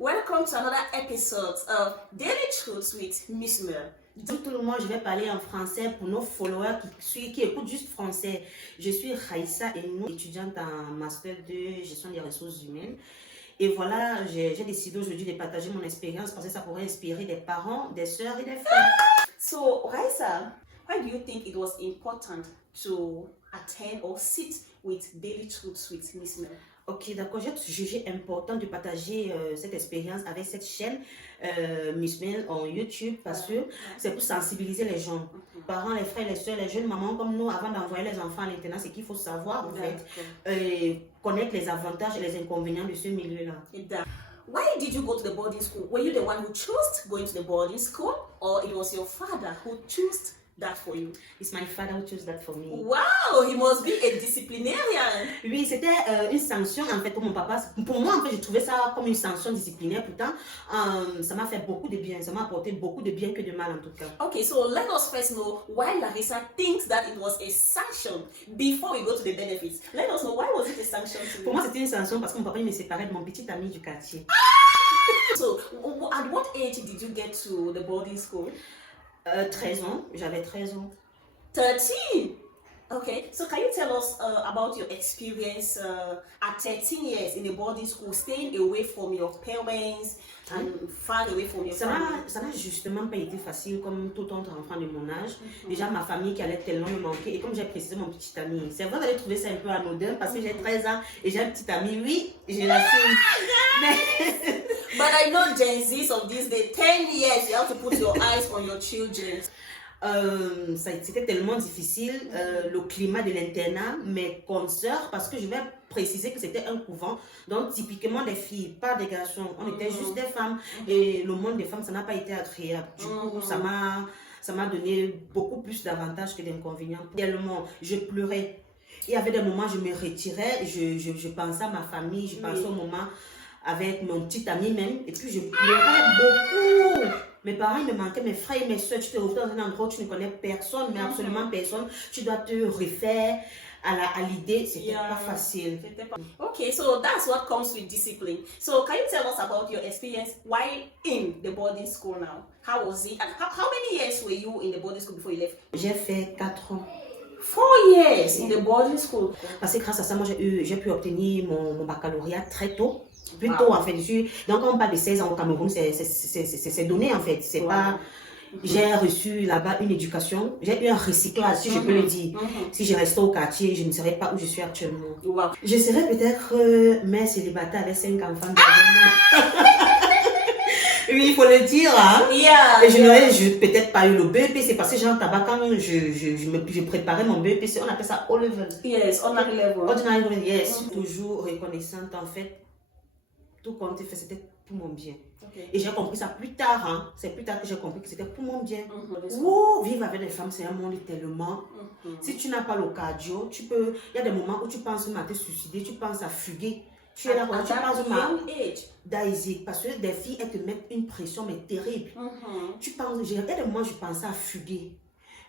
Welcome to another episode of Daily Truths with Miss Mel. Tout le monde, je vais parler en français pour nos followers qui écoutent juste français. Je suis Raïssa et nous, étudiante en master de gestion des ressources humaines. Et voilà, j'ai décidé aujourd'hui de partager mon expérience parce que ça pourrait inspirer des parents, des sœurs et des frères. So, Raisa, why do you think it was important to attend or sit with Daily Truths with Miss Mel? Ok, d'accord. J'ai jugé important de partager cette expérience avec cette chaîne Miss Mel en YouTube parce que c'est pour sensibiliser les gens. Parents, les frères, les soeurs, les jeunes mamans comme nous, avant d'envoyer les enfants à l'internat, c'est qu'il faut savoir en fait, connaître les avantages et les inconvénients de ce milieu-là. Why did you go to the boarding school? Were you the one who chose going to the boarding school, or it was your father who chose that for you? It's my father who chose that for me. Wow, he must be a disciplinarian. Oui, c'était une sanction en fait pour mon papa. Pour moi, en fait, je trouvais ça comme une sanction disciplinaire. Pourtant, ça m'a fait beaucoup de bien. Ça m'a apporté beaucoup de bien que de mal en tout cas. Okay, so let us first know why Larissa thinks that it was a sanction before we go to the benefits. Let us know why was it a sanction to you? Pour moi, c'était une sanction parce que mon papa il me séparait de mon petit ami du quartier. So, at what age did you get to the boarding school? 13 ans. J'avais 13 ans. 13. Okay, so can you tell us about your experience at 13 years in a boarding school, staying away from your parents and far away from your family? Ça n'a justement pas été facile comme tout autre enfant de mon âge. Déjà, ma famille qui allait tellement me manquer. Et comme j'ai précisé mon petit ami, c'est vrai d'aller trouver ça un peu anodin parce que j'ai 13 ans et j'ai un petit ami. Oui, je l'assume. Mais... But I know Gen Zs of these days, 10 years, you have to put your eyes on your children. C'était tellement difficile, le climat de l'internat, mes consoeurs, parce que je vais préciser que c'était un couvent, donc typiquement des filles, pas des garçons, on était juste des femmes, et le monde des femmes, ça n'a pas été agréable. Du coup, ça m'a donné beaucoup plus d'avantages que d'inconvénients. Tellement, je pleurais. Il y avait des moments, je me retirais, je pensais à ma famille, je pensais au moment avec mon petit ami même, et puis je pleurais beaucoup. Mes parents ils me manquaient, mes frères et mes soeurs, tu te retrouves dans un endroit où tu ne connais personne, mais absolument personne. Tu dois te refaire à l'idée, c'était pas facile. Okay, so that's what comes with discipline. So can you tell us about your experience while in the boarding school now? How was it? And how many years were you in the boarding school before you left? J'ai fait 4 ans. 4 years in the boarding school. Parce que grâce à ça, moi j'ai pu obtenir mon baccalauréat très tôt. Plus tôt en fait. Donc quand on parle de 16 ans au Cameroun, c'est donné en fait. C'est pas... J'ai reçu là-bas une éducation, j'ai eu un recyclage, si je peux le dire. Si je restais au quartier, je ne serais pas où je suis actuellement. Je serais peut-être mère célibataire avec 5 enfants derrière moi. Oui, il faut le dire. Hein? Et je n'aurais peut-être pas eu le BEP, c'est parce que j'ai un tabac quand je préparais mon BEP, on appelle ça O level. Yes, ordinary level. Ordinary level, yes. Toujours reconnaissante en fait. Tout compte fait, c'était pour mon bien. Et j'ai compris ça plus tard. Hein. C'est plus tard que j'ai compris que c'était pour mon bien. Vivre avec des femmes, c'est un monde tellement. Si tu n'as pas le cardio, tu peux. Il y a des moments où tu penses à te suicider, tu penses à fuguer. Tu es là, tu penses Daisy, parce que des filles, elles te mettent une pression, mais terrible. Tu penses, il y a des moments, je pensais à fuguer.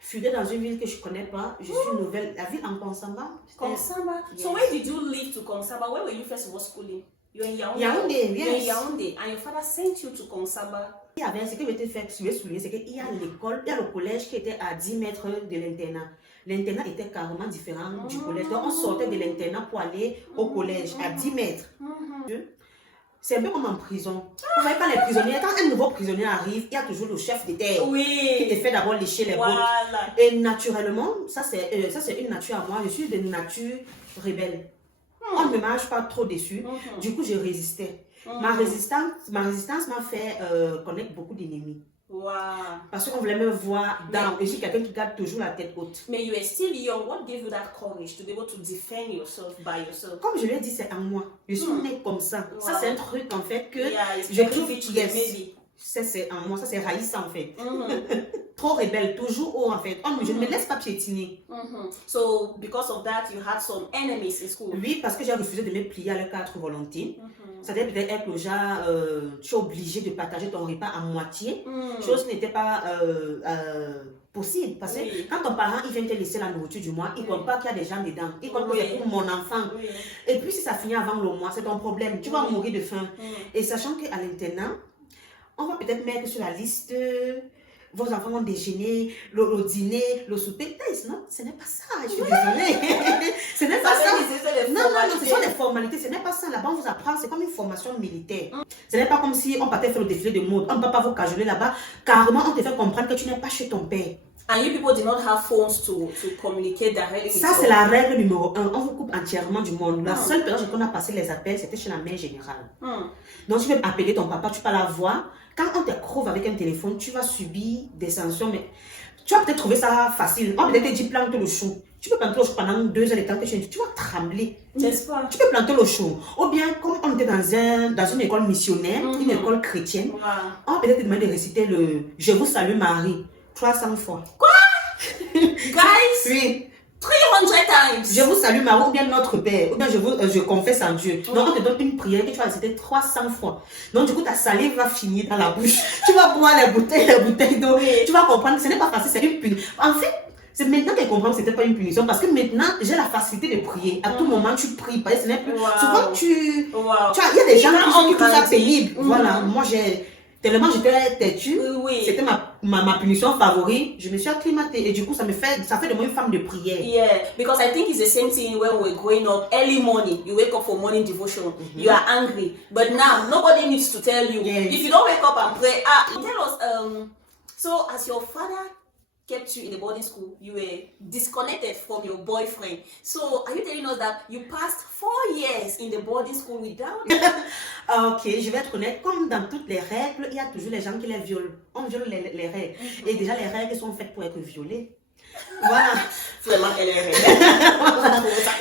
Fuguer dans une ville que je ne connais pas. Je suis nouvelle. La ville en Konsamba. Konsamba? Yes. So where did you live to Konsamba? Where were you first of all schooling? You're in Yaoundé. Yaoundé, yes. You're in Yaoundé, and your father sent you to Konsamba. Il y avait ce que je t'ai fait souligner, c'est qu'il y a l'école, il y a le collège qui était à 10 mètres de l'internat. L'internat était carrément différent du collège. Donc on sortait de l'internat pour aller au collège à 10 mètres. C'est un peu comme en prison. Vous voyez, quand les prisonniers, quand un nouveau prisonnier arrive, il y a toujours le chef de terre qui te fait d'abord lécher les bottes. Et naturellement, ça c'est une nature à moi. Je suis de nature rebelle. On ne me marche pas trop dessus. Du coup, je résistais. Ma résistance m'a fait connaître beaucoup d'ennemis. Parce qu'on voulait me voir down. Et je suis quelqu'un qui garde toujours la tête haute. Mais you are still young. What gave you that courage to be able to defend yourself by yourself? Comme je l'ai dit, c'est en moi. Je suis née comme ça. Ça, c'est un truc en fait que je trouve. en moi, ça c'est Raïssa en fait. Trop rebelle, toujours haut en fait. Je ne me laisse pas piétiner. So, because of that, you had some enemies in school. Oui, parce que j'ai refusé de me plier à leur quatre volontés. Ça devait peut-être être le genre, tu es obligé de partager ton repas à moitié, chose qui n'était pas possible. Parce que quand ton parent il vient te laisser la nourriture du mois, il ne compte pas qu'il y a des gens dedans. Il compte que c'est pour mon enfant. Et puis si ça finit avant le mois, c'est ton problème. Tu vas mourir de faim. Et sachant qu'à l'internat, on va peut-être mettre sur la liste vos enfants vont déjeuner, le dîner, le souper. Non, ce n'est pas ça. Je suis désolée. Ce n'est pas ça. Non, ce sont des formalités. Ce n'est pas ça. Là-bas, on vous apprend. C'est comme une formation militaire. Ce n'est pas comme si on partait faire le défilé de mode. On ne peut pas vous cajoler là-bas. Carrément, on te fait comprendre que tu n'es pas chez ton père. And you people did not have phones to communicate directly with Ça, c'est la règle numéro 1. On vous coupe entièrement du monde. La seule période qu'on a passé les appels, c'était chez la mère générale. Donc, tu peux appeler ton papa, tu peux la voir. Quand on te trouve avec un téléphone, tu vas subir des sanctions. Mais tu vas peut-être trouver ça facile. On peut-être te dire plante le chou. Tu peux planter le chou pendant 2 heures de temps que tu vas trembler. N'est-ce pas? Tu peux planter le chou. Ou bien, comme on était dans une école missionnaire, une école chrétienne, on peut peut-être te demander de réciter le « Je vous salue Marie » 300 fois. Quoi? Guys? Oui. 300 times. Je vous salue Marie, ou bien notre Père, ou bien je confesse en Dieu. Donc on te donne une prière que tu vas réciter 300 fois. Donc du coup ta salive va finir dans la bouche. Tu vas boire les bouteilles d'eau. Tu vas comprendre que ce n'est pas facile, c'est une punition. En fait, c'est maintenant qu'elle comprend que ce n'était pas une punition, parce que maintenant j'ai la facilité de prier. À tout moment tu pries, parce que ce n'est plus. Souvent il y a des gens qui trouvent ça pénible. Voilà, moi tellement j'étais têtue, c'était ma punition favorite, je me suis acclimatée et du coup ça fait de moi une femme de prière. Yeah, because I think it's the same thing when we're growing up. Early morning, you wake up for morning devotion, you are angry, but now nobody needs to tell you. If you don't wake up and pray, tell us, so as your father kept you in the boarding school, you were disconnected from your boyfriend. So are you telling us that you passed 4 years in the boarding school without? Ok, je vais être honnête, comme dans toutes les règles, il y a toujours les gens qui les violent. On viole les règles. Et déjà les règles sont faites pour être violées. Voilà. Vraiment, elle est réelle.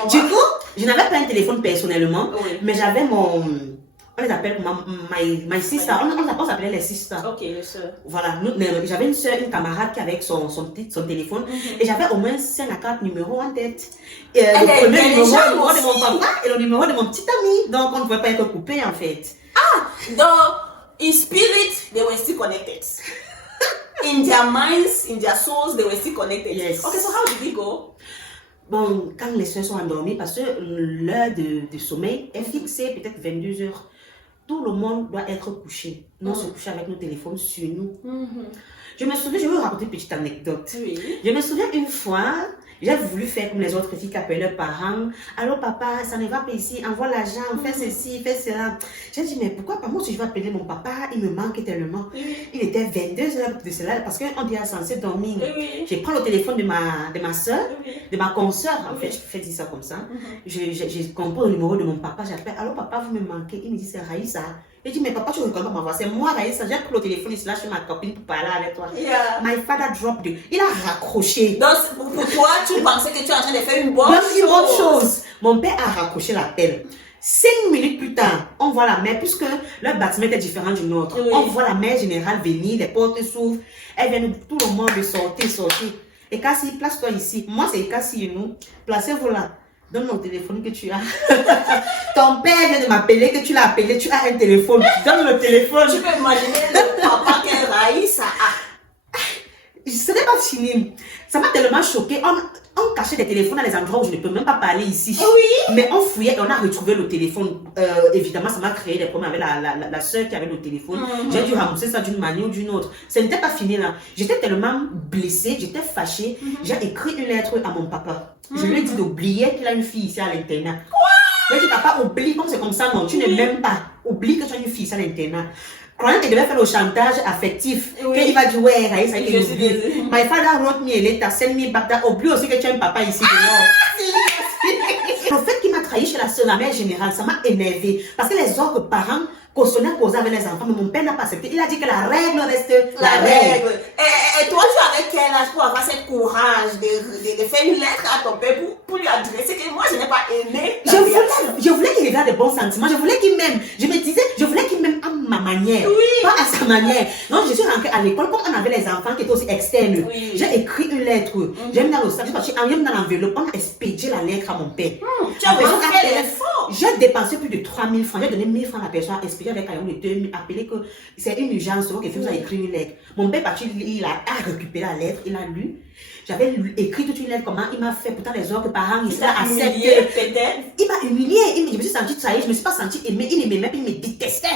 Du coup, je n'avais pas un téléphone personnellement, mais j'avais on les appelle my sister. On s'appelait les sisters. Ok, les soeurs. Voilà, j'avais une soeur, une camarade qui avait son téléphone et j'avais au moins 5 à 4 numéros en tête. Et le premier numéro de mon papa et le numéro de mon petit ami. Donc on ne pouvait pas être coupé en fait. Donc, in spirit, they were still connected. In their minds, in their souls, they were still connected. Yes. Okay, so how did we go? Bon, quand les soeurs sont endormies, parce que l'heure de sommeil est fixée peut-être 22 heures. Tout le monde doit être couché. Non, se coucher avec nos téléphones sur nous. Je me souviens, je vais vous raconter une petite anecdote. Je me souviens une fois, j'ai voulu faire comme les autres filles qui appellent leurs parents. Allô papa, ça ne va pas ici, envoie l'argent, fais ceci, fais cela. J'ai dit, mais pourquoi pas moi si je vais appeler mon papa, il me manque tellement. Il était 22 heures de cela parce qu'on dit censé dormir. Je prends le téléphone de ma soeur, de ma consoeur, en fait, je fais dire ça comme ça. Je compose le numéro de mon papa, j'appelle, allô papa, vous me manquez. Il me dit, c'est Raïssa. Je dis, mais papa, tu ne reconnais pas ma voix. C'est moi, Raïssa. J'ai pris le téléphone ici, là, chez ma copine pour parler avec toi. My father dropped you. Il a raccroché. Donc, pour toi, tu pensais que tu es en train de faire une bonne chose. Mon père a raccroché l'appel. 5 minutes plus tard, on voit la mère, puisque leur bâtiment était différent du nôtre. On voit la mère générale venir, les portes s'ouvrent. Elle vient tout le monde de sortir. Et Cassie, place-toi ici. Moi, c'est Cassie et nous. Placez-vous là. Donne mon téléphone que tu as. Ton père vient de m'appeler, que tu l'as appelé, tu as un téléphone. Donne le téléphone. Tu peux imaginer le papa qu'elle Raïssa a. Ce n'est pas fini. Ça m'a tellement choqué. On cachait des téléphones dans les endroits où je ne peux même pas parler ici. Mais on fouillait et on a retrouvé le téléphone. Évidemment, ça m'a créé des problèmes avec la soeur qui avait le téléphone. J'ai dû ramasser ça d'une manière ou d'une autre. Ce n'était pas fini là. J'étais tellement blessée, j'étais fâchée. J'ai écrit une lettre à mon papa. Je lui ai dit d'oublier qu'il a une fille ici à l'internat. Je lui ai dit, papa, oublie, comme c'est comme ça, non, tu ne m'aimes pas. Oublie que tu as une fille ici à l'internat. Croyant qu'il devait faire le chantage affectif, qu'il va dire, ouais, Raïssa, il est oublié. My father wrote me a letter, send me back that. Oublie aussi que tu as un papa ici. Le fait qu'il m'a trahi chez la mère générale, ça m'a énervé. Parce que les autres parents cautionnaient causer avec les enfants, mais mon père n'a pas accepté. Il a dit que la règle reste la règle. Et toi, tu avais quel âge pour avoir ce courage de faire une lettre à ton père pour lui adresser que moi, je n'ai pas aimé. Je voulais qu'il regarde de bons sentiments. Je voulais qu'il m'aime. Je me disais, je voulais qu'il m'aime à ma manière. Pas pas à sa manière. Donc, je suis rentrée à l'école, comme on avait les enfants qui étaient aussi externes. Oui. J'ai écrit une lettre. J'ai mis dans le sac, j'ai mis dans l'enveloppe, on a expédié la lettre à mon père. Tu as La personne vraiment a fait fait- l'effort. J'ai dépensé plus de 3000 francs. J'ai donné 1000 francs à la personne, expédié avec un de 2000, appelé que c'est une urgence, donc il faut écrire une lettre. Mon père est parti, il a récupéré la lettre, il a lu. J'avais écrit toute une lettre, comment il m'a fait, pourtant les autres parents, Il ils t'a accepté. humilié, peut-être. Il m'a humilié, je me suis sentie trahie, je ne me suis pas sentie aimée, il ne m'aimait pas, il me détestait.